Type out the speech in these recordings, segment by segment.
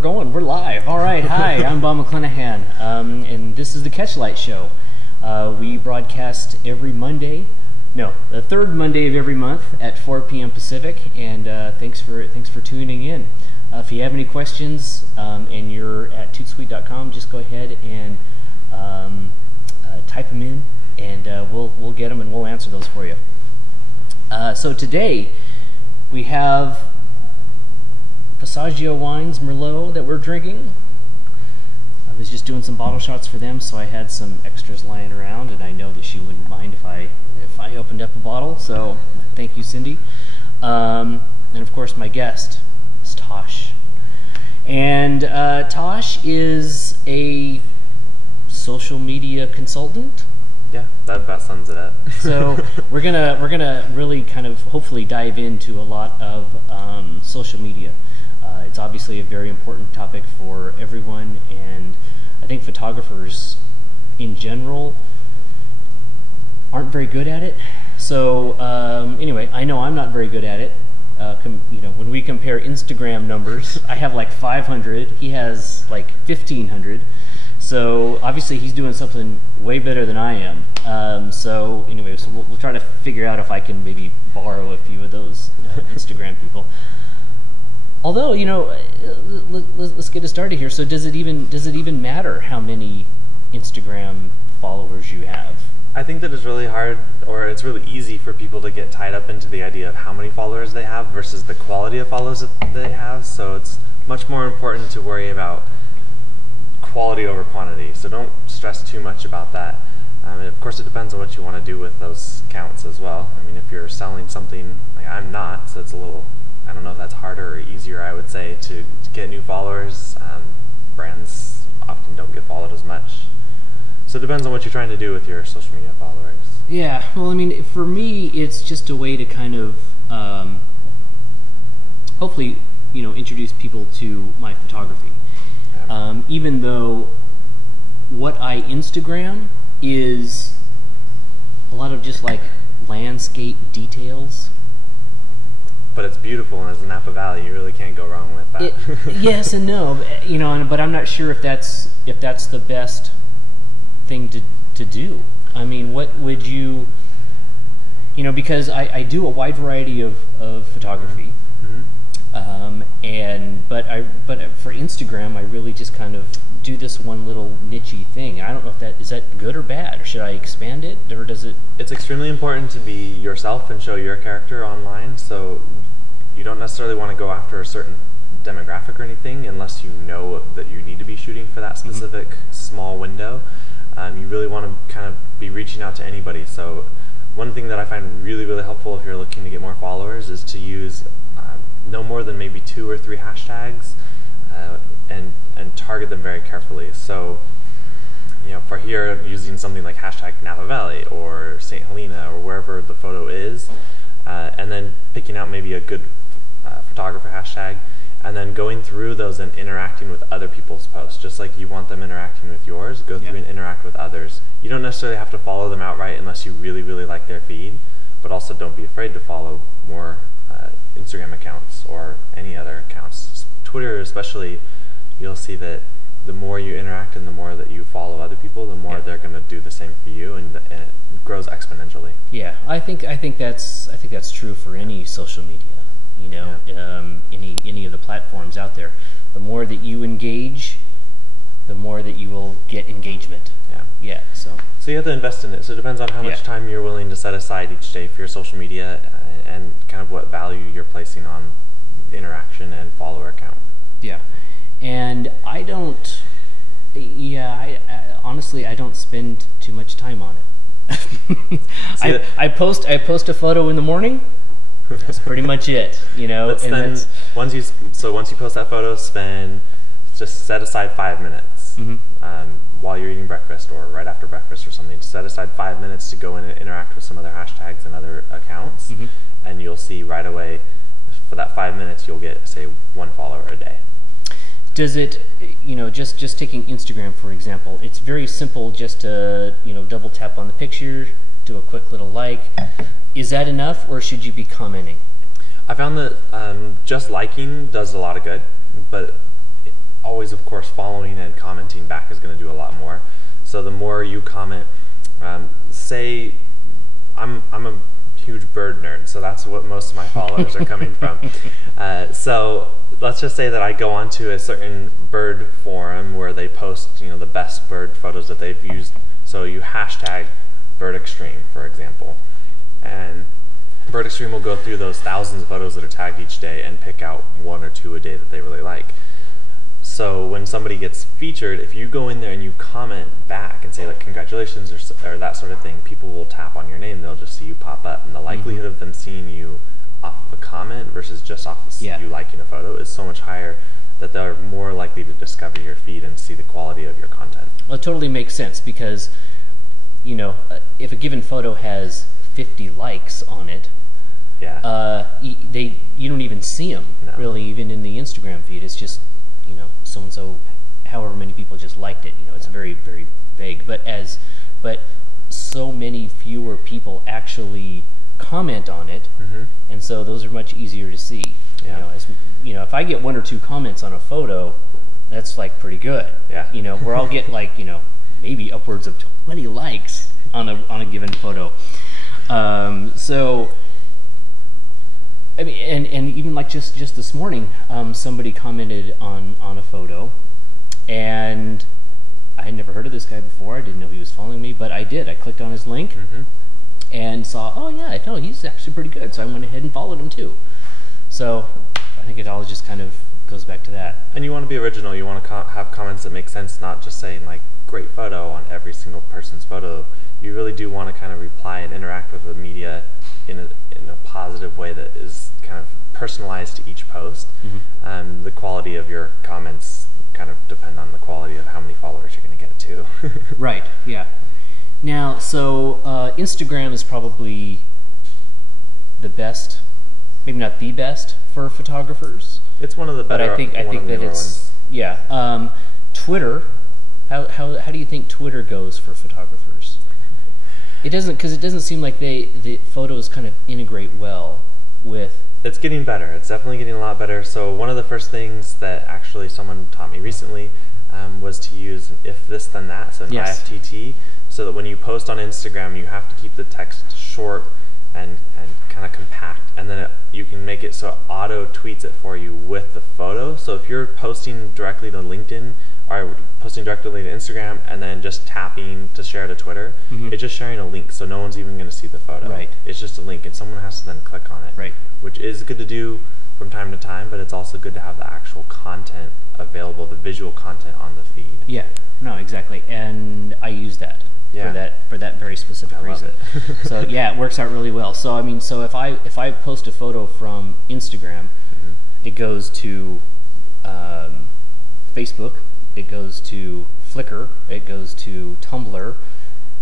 going. We're live. All right. Hi, I'm Bob McClenahan, and this is the Catchlight Show. We broadcast every Monday. No, the third Monday of every month at 4 p.m. Pacific. And thanks for tuning in. If you have any questions and you're at ToutSuite.com, just go ahead and type them in, and we'll get them and we'll answer those for you. So today we have Passaggio wines, Merlot, that we're drinking. I was just doing some bottle shots for them, so I had some extras lying around, and I know that she wouldn't mind if I opened up a bottle. So thank you, Cindy. And of course, my guest is Tosh. And Tosh is a social media consultant. Yeah, that about sums it up. So we're gonna really kind of hopefully dive into a lot of social media. It's obviously a very important topic for everyone, and I think photographers in general aren't very good at it. So anyway, I know I'm not very good at it. When we compare Instagram numbers, I have like 500. He has like 1,500. So obviously he's doing something way better than I am. So anyway, so we'll try to figure out if I can maybe borrow a few of those Instagram people. Although, let's get it started here. So does it even matter how many Instagram followers you have? I think that it's really hard, or it's really easy for people to get tied up into the idea of how many followers they have versus the quality of followers that they have. So it's much more important to worry about quality over quantity. So don't stress too much about that. And of course, it depends on what you want to do with those counts as well. I mean, if you're selling something, like I'm not, so it's a little, I don't know if that's harder or easier, I would say, to get new followers. Brands often don't get followed as much. So it depends on what you're trying to do with your social media followers. Yeah, well, I mean, for me, it's just a way to kind of hopefully, introduce people to my photography. Yeah. Even though what I Instagram is a lot of just like landscape details. But it's beautiful, and as a Napa Valley, you really can't go wrong with that. Yes and no, but I'm not sure if that's the best thing to do. I mean, what would you, because I do a wide variety of photography, but for Instagram, I really just kind of do this one little niche-y thing. And I don't know if is that good or bad, or should I expand it, or does it? It's extremely important to be yourself and show your character online. So you don't necessarily want to go after a certain demographic or anything unless you know that you need to be shooting for that specific small window. You really want to kind of be reaching out to anybody. So one thing that I find really, really helpful if you're looking to get more followers is to use no more than maybe 2 or 3 hashtags and target them very carefully. So for here, using something like hashtag Napa Valley or St. Helena or wherever the photo is, and then picking out maybe a good photographer hashtag, and then going through those and interacting with other people's posts, just like you want them interacting with yours. Go through and interact with others. You don't necessarily have to follow them outright unless you really, really like their feed, but also don't be afraid to follow more Instagram accounts or any other accounts. Twitter especially, you'll see that the more you interact and the more that you follow other people, the more they're going to do the same for you, and it grows exponentially. Yeah, I think that's true for any social media. Any of the platforms out there. The more that you engage, the more that you will get engagement. Yeah. So you have to invest in it. So it depends on how much time you're willing to set aside each day for your social media, and kind of what value you're placing on interaction and follower count. Yeah, and I don't. I honestly, I don't spend too much time on it. I post a photo in the morning. That's pretty much it, once you post that photo, just set aside 5 minutes while you're eating breakfast or right after breakfast or something. Set aside 5 minutes to go in and interact with some other hashtags and other accounts, and you'll see right away, for that 5 minutes, you'll get, say, 1 follower a day. Does it, just taking Instagram for example, it's very simple just to, double tap on the picture, do a quick little like. Is that enough, or should you be commenting? I found that just liking does a lot of good, but always, of course, following and commenting back is going to do a lot more. So the more you comment, say I'm a huge bird nerd, so that's what most of my followers are coming from. So let's just say that I go onto a certain bird forum where they post, the best bird photos that they've used. So you hashtag Bird Extreme, for example, and Bird Extreme will go through those thousands of photos that are tagged each day and pick out 1 or 2 a day that they really like. So when somebody gets featured, if you go in there and you comment back and say like congratulations or that sort of thing, people will tap on your name. They'll just see you pop up, and the likelihood of them seeing you off of a comment versus just off of you liking a photo is so much higher that they're more likely to discover your feed and see the quality of your content. Well, it totally makes sense because, if a given photo has 50 likes on it, you don't even see them really, even in the Instagram feed. It's just, so and so, however many people just liked it. It's very, very vague. But so many fewer people actually comment on it, and so those are much easier to see. If I get 1 or 2 comments on a photo, that's like pretty good. Where I'll get like maybe upwards of 20 likes on a given photo. So I mean, and even like just this morning, somebody commented on a photo, and I had never heard of this guy before. I didn't know he was following me, but I did. I clicked on his link and saw, oh yeah, no, he's actually pretty good. So I went ahead and followed him too. So I think it all just kind of goes back to that. And you want to be original. You want to have comments that make sense, not just saying like great photo on every single person's photo. You really do want to kind of reply and interact with the media in a positive way that is kind of personalized to each post. The quality of your comments kind of depend on the quality of how many followers you're going to get too. Right, yeah. Now, so Instagram is probably the best, maybe not the best for photographers. It's one of the better, but I think that it's ones. Twitter. How do you think Twitter goes for photographers? It doesn't, because it doesn't seem like the photos kind of integrate well with. It's getting better. It's definitely getting a lot better. So one of the first things that actually someone taught me recently was to use if this then that, so an IFTT, so that when you post on Instagram, you have to keep the text short and kind of compact, and then you can make it so it auto tweets it for you with the photo. So if you're posting directly to LinkedIn or posting directly to Instagram and then just tapping to share to Twitter, it's just sharing a link, so no one's even going to see the photo. Right. It's just a link, and someone has to then click on it. Right. Which is good to do from time to time, but it's also good to have the actual content available, the visual content on the feed. Yeah. No, exactly. And I use that for that very specific reason. So yeah, it works out really well. So I mean, so if I post a photo from Instagram, it goes to Facebook, it goes to Flickr, it goes to Tumblr,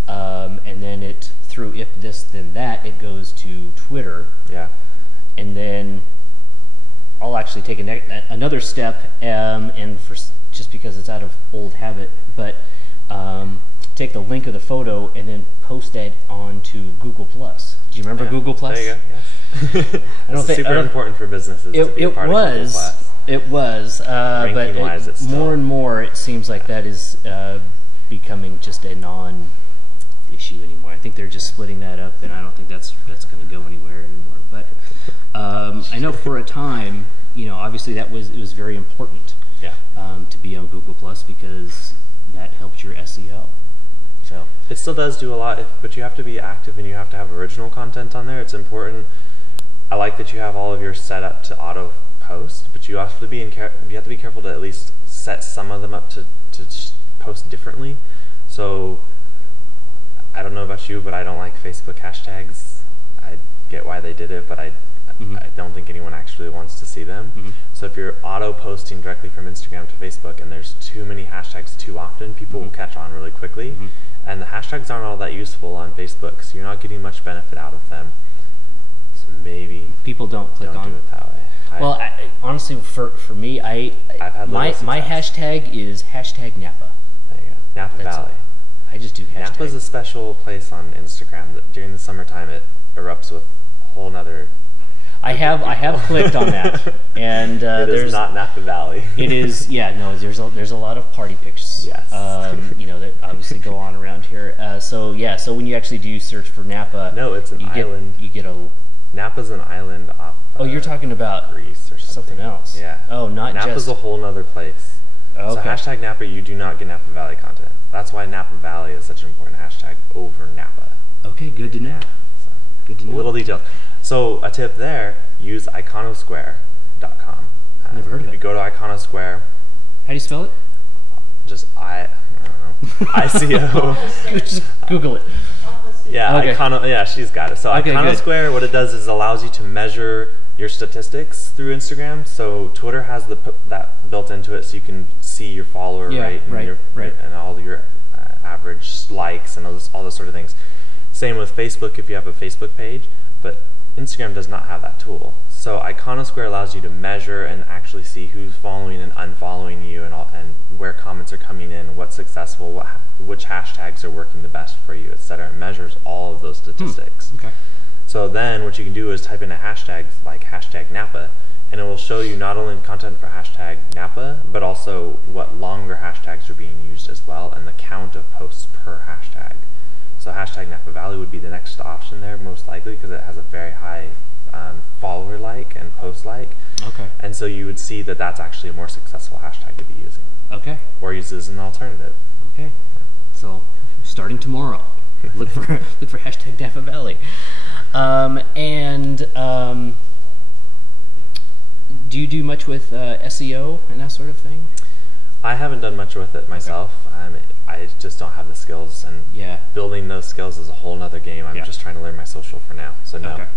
and then through if this then that, it goes to Twitter. Yeah. And then I'll actually take another step, and just because it's out of old habit, but take the link of the photo and then post that onto Google Plus. Do you remember Google Plus? There you go. Yes. It's super important for businesses to be a part of Google Plus. It was, but more and more it seems like that is becoming just a non-issue anymore. I think they're just splitting that up, and I don't think that's going to go anywhere anymore. But I know for a time, obviously it was very important to be on Google Plus because that helps your SEO. So it still does do a lot, but you have to be active and you have to have original content on there. It's important. I like that you have all of yours set up to auto post, but you have to be careful to at least set some of them up to post differently. So I don't know about you, but I don't like Facebook hashtags. I get why they did it, but I don't think anyone actually wants to see them. So if you're auto posting directly from Instagram to Facebook and there's too many hashtags too often, people will catch on really quickly. And the hashtags aren't all that useful on Facebook, so you're not getting much benefit out of them. So maybe people don't click on do it that way. Well, honestly, for me, I've had my hashtag is hashtag Napa. There you go. Napa Valley. I just do hashtag. Napa's a special place on Instagram that during the summertime it erupts with a whole nother I have clicked on that, and it is not Napa Valley. It is, yeah. No, there's a lot of party pics. Yes. That obviously go on around here. So when you actually do search for Napa, no, it's an island. You get a Napa's an island off. Oh, you're talking about Greece or something else. Yeah. Oh, not Napa's just. a whole nother place. Oh, okay. So #Napa, you do not get Napa Valley content. That's why Napa Valley is such an important hashtag over Napa. Okay, good to know. Yeah. So Good to know. A little detail. So a tip there: use iconosquare.com. Never heard of it. If you go to Iconosquare, How do you spell it? just I don't know, ICO. Just Google it. Yeah, Okay. yeah, she's got it. So Okay, Iconosquare, what it does is allows you to measure your statistics through Instagram. So Twitter has that built into it, so you can see your follower rate and and all your average likes and all those sort of things. Same with Facebook if you have a Facebook page, but Instagram does not have that tool. So Iconosquare allows you to measure and actually see who's following and unfollowing you, and where comments are coming in, what's successful, which hashtags are working the best for you, etc. It measures all of those statistics. Okay. So then what you can do is type in a hashtag like #Napa, and it will show you not only content for #Napa, but also what longer hashtags are being used as well, and the count of posts per hashtag. So #Napa Valley would be the next option there, most likely, because it has a very high follower like and post like. Okay. And so you would see that that's actually a more successful hashtag to be using. Okay. Or use it as an alternative. Okay. So starting tomorrow, look for #Napa Valley. Do you do much with SEO and that sort of thing? I haven't done much with it myself. Okay. I just don't have the skills, and building those skills is a whole nother game. I'm just trying to learn my social for now. So no, not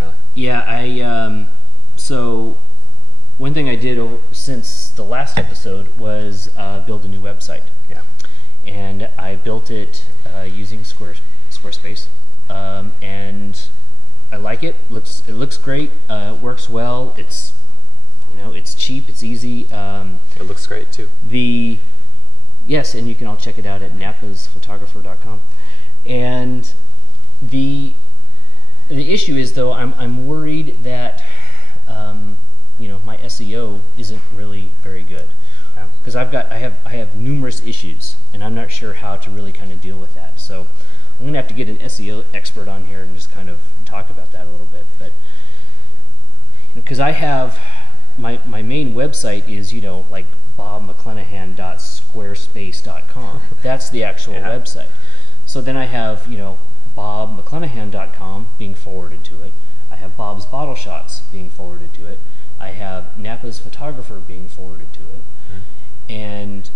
really. Yeah, so one thing I did since the last episode was build a new website. Yeah. And I built it using Squarespace, and I like it. It looks great. It works well. It's cheap. It's easy. It looks great too. Yes, and you can all check it out at napasphotographer.com. And the issue is, though, I'm worried that my SEO isn't really very good, because I have numerous issues, and I'm not sure how to really kind of deal with that. So I'm gonna have to get an SEO expert on here and just kind of talk about that a little bit. But because I have my main website is like bobmcclenahan.squarespace.com. That's the actual website. So then I have bobmcclenahan.com being forwarded to it. I have Bob's Bottle Shots being forwarded to it. I have Napa's Photographer being forwarded to it. And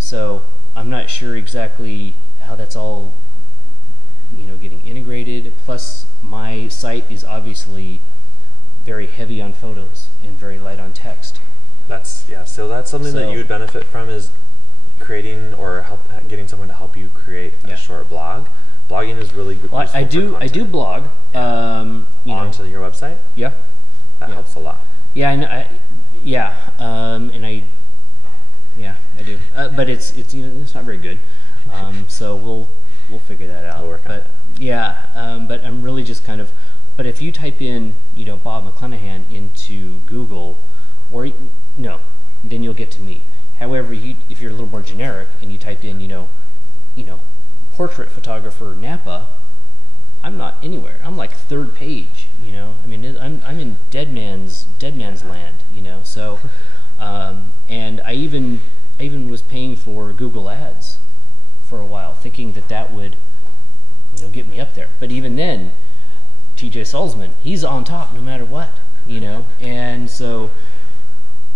so I'm not sure exactly how that's all getting integrated. Plus my site is obviously very heavy on photos and very light on text. So that's something that you would benefit from, is creating or getting someone to help you create a short blog. Blogging is really good. Well, I do blog. Onto your website. Yeah. That helps a lot. Yeah, I do. But it's not very good. So we'll figure that out. We'll work on it. But I'm really just kind of. But if you type in Bob McClenahan into Google, then you'll get to me. However, if you're a little more generic and you typed in portrait photographer Napa, I'm not anywhere. I'm like third page. I'm in dead man's land. So, and I even was paying for Google Ads for a while, thinking that would get me up there. But even then, TJ Salzman, he's on top no matter what. And so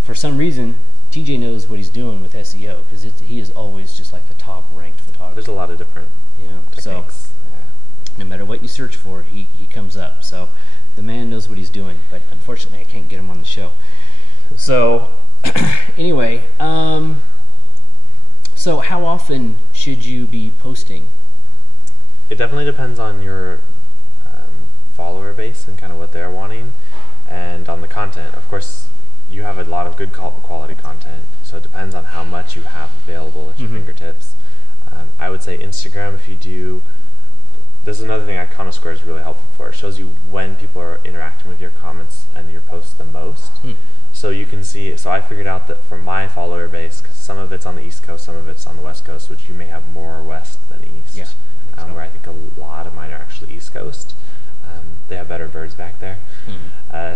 for some reason TJ knows what he's doing with SEO, because he is always just like the top ranked photographer. There's a lot of different techniques. No matter what you search for, he comes up. So the man knows what he's doing, but unfortunately I can't get him on the show. So anyway, so how often should you be posting? It definitely depends on your follower base and kind of what they're wanting, and on the content. Of course, you have a lot of good quality content, so it depends on how much you have available at your fingertips. I would say Instagram, if you do this is another thing Iconosquare is really helpful for. It shows you when people are interacting with your comments and your posts the most. So you can see, so I figured out that for my follower base, because some of it's on the East Coast, some of it's on the West Coast, which you may have more West than East. Yeah. Where I think a lot of mine are actually East Coast. They have better birds back there.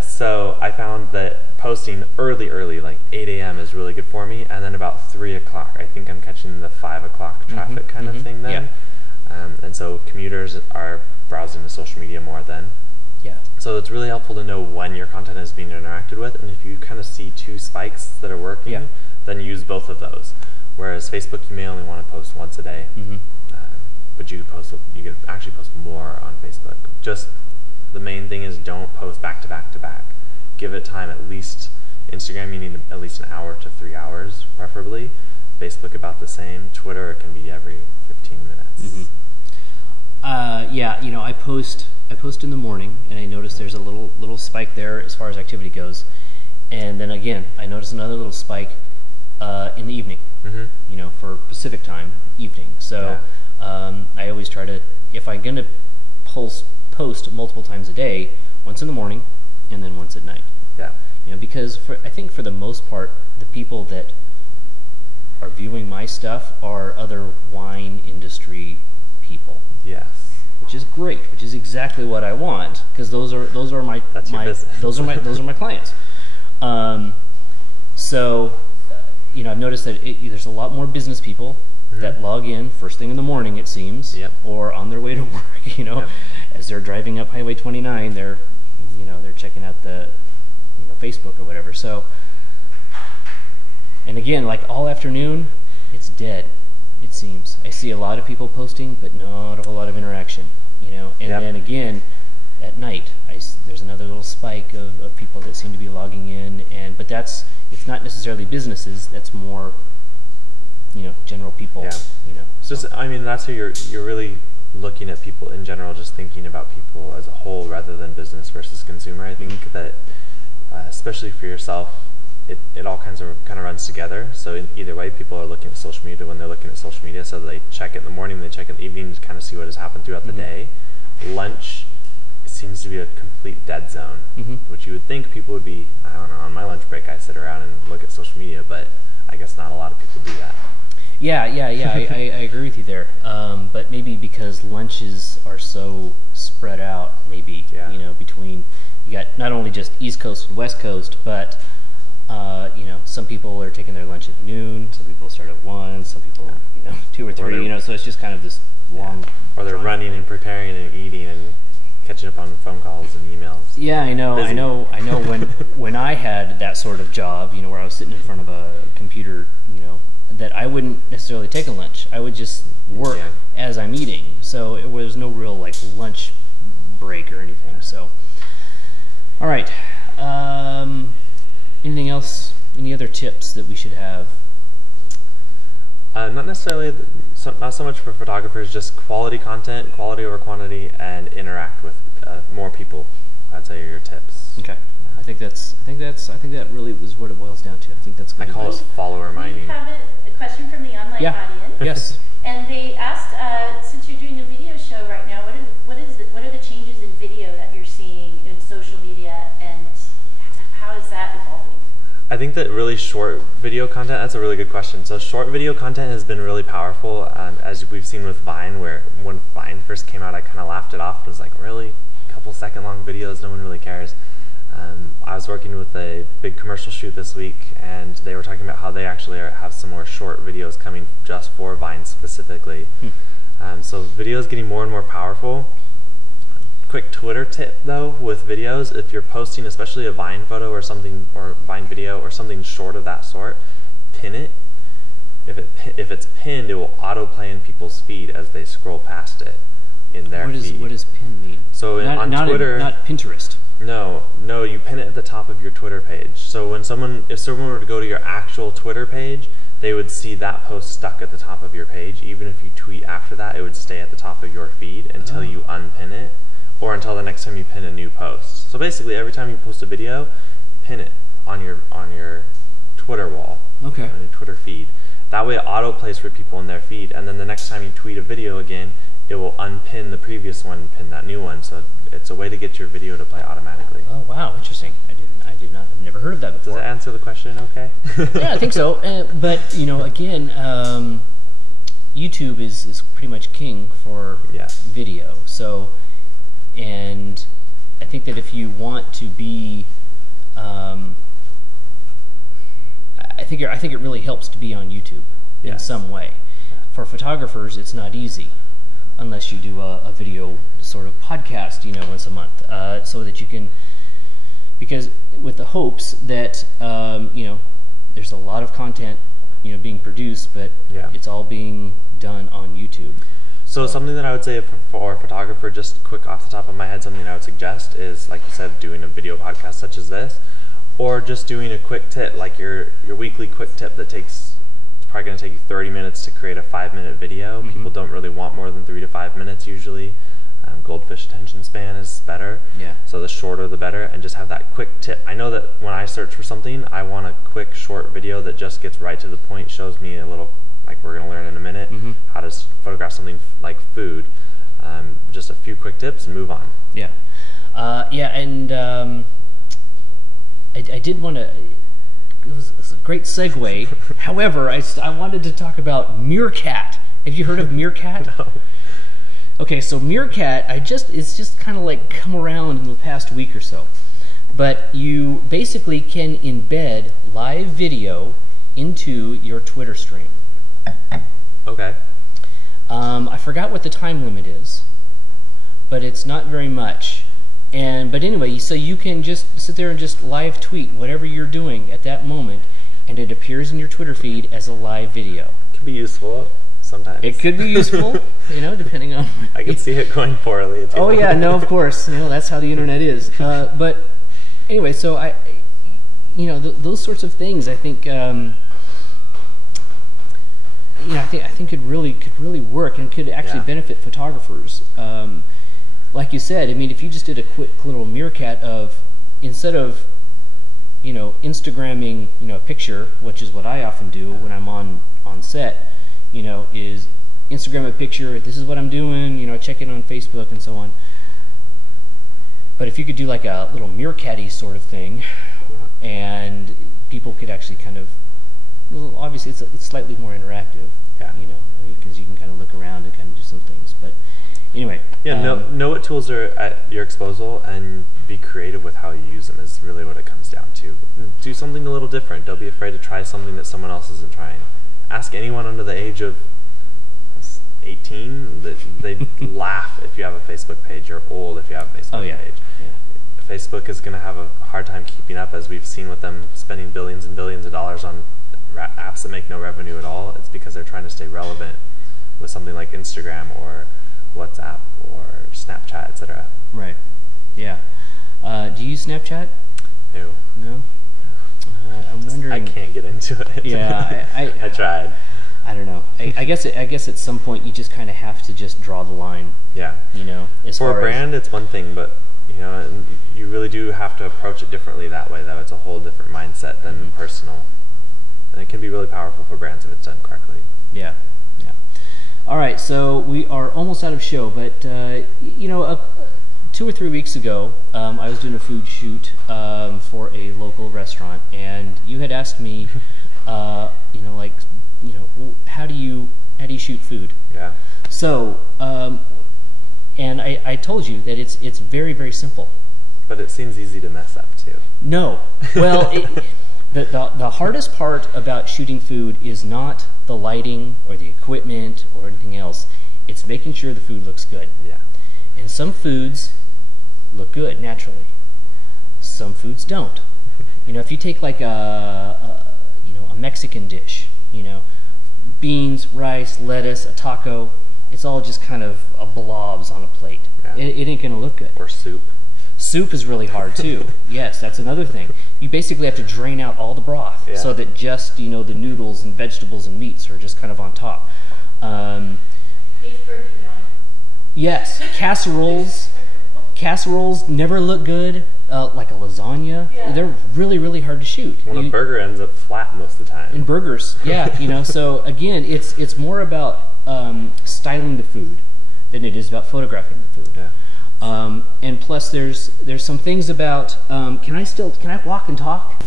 So I found that posting early, like 8 a.m. is really good for me, and then about 3 o'clock, I think I'm catching the 5 o'clock traffic kind of thing then. And so commuters are browsing the social media more then. Yeah. So it's really helpful to know when your content is being interacted with, and if you kind of see 2 spikes that are working, then use both of those. Whereas Facebook, you may only want to post once a day, but you could actually post more on Facebook. Just the main thing is don't post back to back to back. Give it time, at least Instagram, you need at least an hour to 3 hours, preferably. Facebook about the same. Twitter, it can be every 15 minutes. Yeah, you know, I post in the morning, and I notice there's a little spike there as far as activity goes, and then again, I notice another little spike in the evening. You know, for Pacific time, evening. So I always try to, if I'm gonna post multiple times a day, once in the morning, and then once at night. Yeah. You know, because I think for the most part, the people that are viewing my stuff are other wine industry people. Yes. Which is great, which is exactly what I want, because those are my those are my clients. So you know, I've noticed that there's a lot more business people that log in first thing in the morning, it seems, or on their way to work. You know, as they're driving up Highway 29, they're checking out the Facebook or whatever. So, and again, like all afternoon, it's dead. It seems I see a lot of people posting, but not a whole lot of interaction. You know, and then again, at night, there's another little spike of people that seem to be logging in, but it's not necessarily businesses. That's more, general people. Yeah. So. Just, I mean, that's who you're really looking at people in general, just thinking about people as a whole rather than business versus consumer. I think that, especially for yourself, it all kind of runs together. So in either way, people are looking at social media when they're looking at social media. So they check it in the morning, they check it in the evening to kind of see what has happened throughout the day. Lunch seems to be a complete dead zone, which you would think people would be. I don't know. On my lunch break, I sit around and look at social media, but I guess not a lot of people do that. Yeah. I agree with you there. But maybe because lunches are so spread out, maybe between you got not only just East Coast and West Coast, but some people are taking their lunch at noon, some people start at 1, some people 2 or 3. So it's just kind of this long. Or they're running and preparing and eating and catching up on phone calls and emails. Yeah, I know. Busy. I know. When I had that sort of job, where I was sitting in front of a computer, that I wouldn't necessarily take a lunch. I would just work as I'm eating. So it was no real lunch break or anything. So, all right. Anything else? Any other tips that we should have? Not necessarily, not so much for photographers, just quality content, quality over quantity, and interact with more people. I'd say are your tips. Okay. I think that really is what it boils down to. I think that's good advice. I call it follower mining. We have a question from the online audience. Yes. And they asked, since you're doing a video show right now, what are the changes in video that you're seeing in social media, and how is that evolving? I think that really short video content, that's a really good question. So short video content has been really powerful, as we've seen with Vine, where when Vine first came out, I kind of laughed it off. It was like, really? A couple second long videos, no one really cares. I was working with a big commercial shoot this week, and they were talking about how they actually have some more short videos coming just for Vine specifically. So video is getting more and more powerful. Quick Twitter tip though with videos: if you're posting especially a Vine photo or something, or Vine video or something short of that sort, pin it. If it's pinned, it will autoplay in people's feed as they scroll past it in their feed. What does pin mean? So on Twitter, not Pinterest. No, you pin it at the top of your Twitter page. So if someone were to go to your actual Twitter page, they would see that post stuck at the top of your page. Even if you tweet after that, it would stay at the top of your feed until you unpin it, or until the next time you pin a new post. So basically, every time you post a video, pin it on your Twitter wall, on your Twitter feed. That way, it autoplays for people in their feed, and then the next time you tweet a video again, it will unpin the previous one and pin that new one. So it's a way to get your video to play automatically. Oh wow, interesting. I've never heard of that before. Does that answer the question okay? Yeah, I think so. But again, YouTube is pretty much king for video. So, and I think that if you want to be, I think it really helps to be on YouTube in some way. For photographers, it's not easy unless you do a video sort of podcast, once a month, so that you can. Because with the hopes that there's a lot of content being produced, but it's all being done on YouTube. So something that I would say for a photographer, just quick off the top of my head, something I would suggest is, like you said, doing a video podcast such as this, or just doing a quick tip, like your weekly quick tip that it's probably going to take you 30 minutes to create a 5-minute video. Mm-hmm. People don't really want more than 3 to 5 minutes usually. Goldfish attention span is better, so the shorter the better, and just have that quick tip. I know that when I search for something, I want a quick short video that just gets right to the point, shows me a little, like we're going to learn in a minute, how to photograph something like food, just a few quick tips and move on. And I did want to, it was a great segue. However, I wanted to talk about Meerkat. Have you heard of Meerkat? No. Okay, so Meerkat, it's just kind of like come around in the past week or so. But you basically can embed live video into your Twitter stream. Okay. I forgot what the time limit is, but it's not very much. But anyway, so you can just sit there and just live tweet whatever you're doing at that moment, and it appears in your Twitter feed as a live video. Could be useful. Sometimes. It could be useful, depending on. I can see it going poorly. Oh yeah, no, of course, that's how the internet is. But anyway, so those sorts of things, I think, I think could really work and could actually benefit photographers. Like you said, I mean, if you just did a quick little Meerkat of, instead of, Instagramming, a picture, which is what I often do when I'm on set. Is Instagram a picture, this is what I'm doing, check it on Facebook and so on. But if you could do like a little Meerkat-y sort of thing, and people could actually kind of, well, obviously it's slightly more interactive, because you can kind of look around and kind of do some things. But anyway. Know what tools are at your disposal and be creative with how you use them is really what it comes down to. Do something a little different. Don't be afraid to try something that someone else isn't trying. Ask anyone under the age of 18, they laugh if you have a Facebook page. You're old if you have a Facebook page. Yeah. Facebook is going to have a hard time keeping up, as we've seen with them spending billions and billions of dollars on apps that make no revenue at all. It's because they're trying to stay relevant with something like Instagram or WhatsApp or Snapchat, etc. Right. Yeah. Do you use Snapchat? No? I'm wondering. I can't get into it. Yeah, I tried. I don't know. I guess at some point you just kind of have to just draw the line. Yeah. As for a brand, it's one thing, but you really do have to approach it differently that way. Though it's a whole different mindset than personal, and it can be really powerful for brands if it's done correctly. Yeah. All right, so we are almost out of show, but 2 or 3 weeks ago, I was doing a food shoot for a local restaurant, and you had asked me, how do you shoot food? Yeah. So, and I told you that it's very, very simple. But it seems easy to mess up too. No. Well, the hardest part about shooting food is not the lighting or the equipment or anything else. It's making sure the food looks good. Yeah. And some foods look good naturally. Some foods don't. If you take like a Mexican dish, beans, rice, lettuce, a taco, it's all just kind of blobs on a plate. Yeah. It ain't gonna look good. Or soup. Soup is really hard too. Yes, that's another thing. You basically have to drain out all the broth so that just the noodles and vegetables and meats are just kind of on top. Yes, casseroles never look good. Like a lasagna, they're really, really hard to shoot. Well, a burger ends up flat most of the time. And burgers, so again, it's more about styling the food. than it is about photographing the food. Yeah. And plus, there's some things about. Can I walk and talk?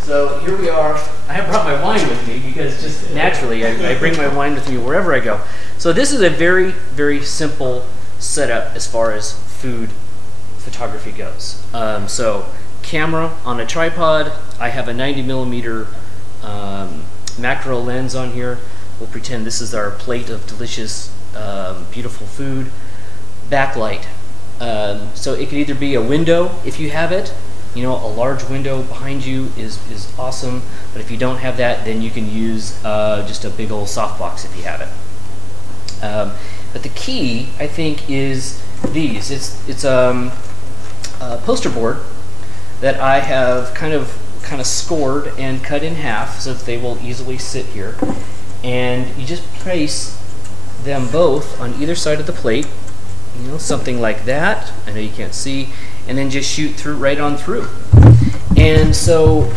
So here we are. I have brought my wine with me because just naturally I bring my wine with me wherever I go. So this is a very, very simple setup as far as food photography goes. So camera on a tripod. I have a 90mm macro lens on here. We'll pretend this is our plate of delicious, beautiful food. Backlight. So it could either be a window if you have it. You know, a large window behind you is awesome, but if you don't have that, then you can use just a big old softbox if you have it. But the key, I think, is these. It's a poster board that I have kind of scored and cut in half so that they will easily sit here. And you just place them both on either side of the plate, you know, something like that. I know you can't see. And then just shoot through right on through. And so,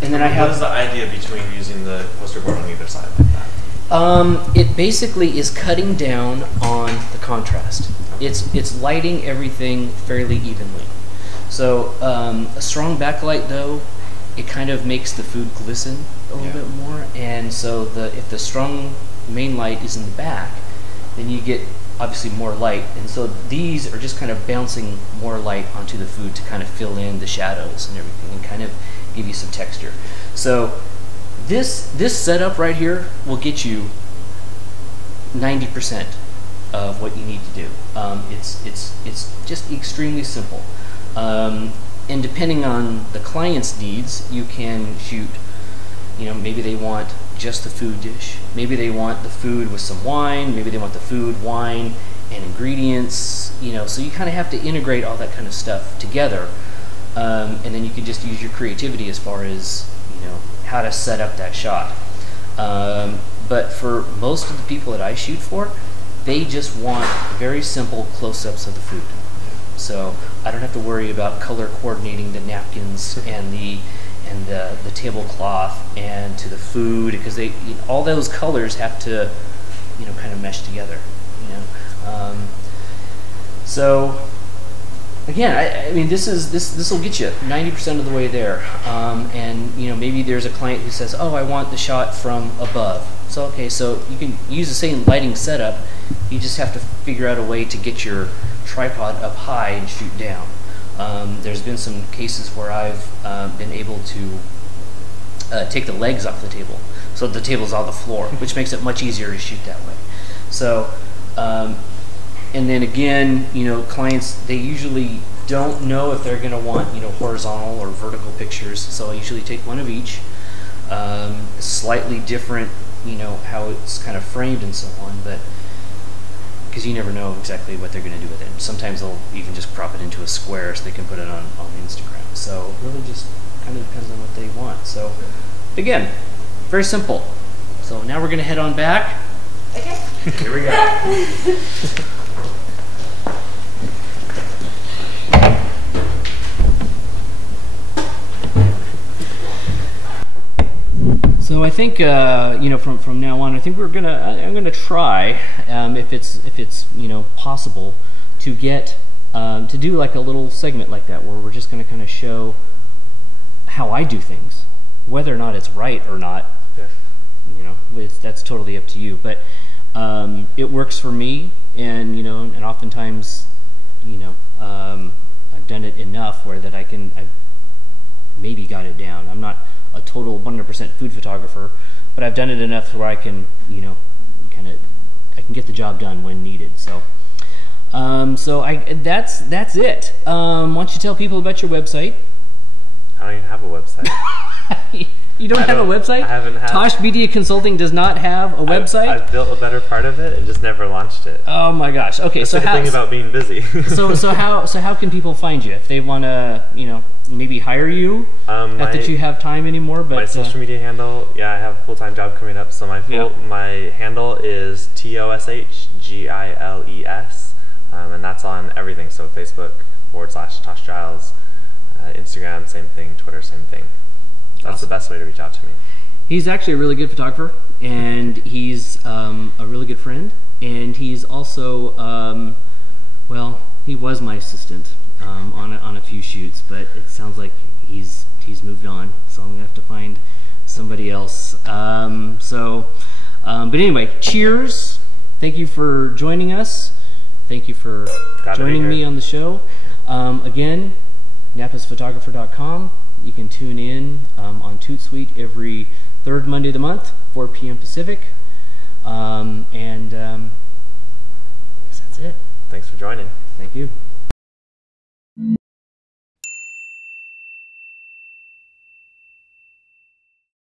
and then I have. What is the idea between using the poster board on either side like that? It basically is cutting down on the contrast. It's lighting everything fairly evenly. So a strong backlight, though, it kind of makes the food glisten a little bit more. And so if the strong main light is in the back, then you get obviously more light, and so these are just kind of bouncing more light onto the food to kind of fill in the shadows and everything and kind of give you some texture. So this setup right here will get you 90% of what you need to do. It's just extremely simple, and depending on the client's needs, you can shoot. You know, maybe they want just the food dish. Maybe they want the food with some wine. Maybe they want the food, wine, and ingredients. You know, so you kind of have to integrate all that kind of stuff together, and then you can just use your creativity as far as, you know, how to set up that shot. But for most of the people that I shoot for, they just want very simple close-ups of the food. So I don't have to worry about color coordinating the napkins and the tablecloth and to the food, because they, you know, all those colors have to, you know, kind of mesh together. You know, so again, I mean, this will get you 90% of the way there. And you know, maybe there's a client who says, "Oh, I want the shot from above." So okay, so you can use the same lighting setup. You just have to figure out a way to get your tripod up high and shoot down. There's been some cases where I've been able to take the legs off the table, so the table's on the floor, which makes it much easier to shoot that way. So, and then again, you know, clients, they usually don't know if they're going to want, you know, horizontal or vertical pictures, so I usually take one of each. Slightly different, you know, how it's kind of framed and so on, but because you never know exactly what they're going to do with it. Sometimes they'll even just crop it into a square so they can put it on Instagram. So it really just kind of depends on what they want. So again, very simple. So now we're going to head on back. Okay. Here we go. So I think you know, from now on, I think I'm gonna try, if it's you know, possible, to get to do like a little segment like that where we're just gonna kind of show how I do things, whether or not it's right or not. Yeah. You know, that's totally up to you. But it works for me, and you know, and oftentimes, you know, I've done it enough where that I've maybe got it down. I'm not a total 100% food photographer, but I've done it enough where I can, you know, I can get the job done when needed. So, that's it. Why don't you tell people about your website? I don't even have a website. You don't have a website? I haven't had. Tosh Media Consulting does not have a website? I've built a better part of it and just never launched it. Oh my gosh. Okay, That's so the thing about being busy. so how can people find you if they want to, you know, maybe hire you? Not that you have time anymore, but my social media handle, yeah, I have a full-time job coming up, so my handle is ToshGiles, and that's on everything. So Facebook /Tosh Giles, Instagram, same thing, Twitter, same thing. That's the best way to reach out to me. He's actually a really good photographer, and he's a really good friend, and he's also, well, he was my assistant on a few shoots, but it sounds like he's moved on, so I'm gonna have to find somebody else. But anyway, cheers! Thank you for joining us. Thank you for joining me on the show. Again, napasphotographer.com. You can tune in on ToutSuite every third Monday of the month, 4 p.m. Pacific. I guess that's it. Thanks for joining. Thank you.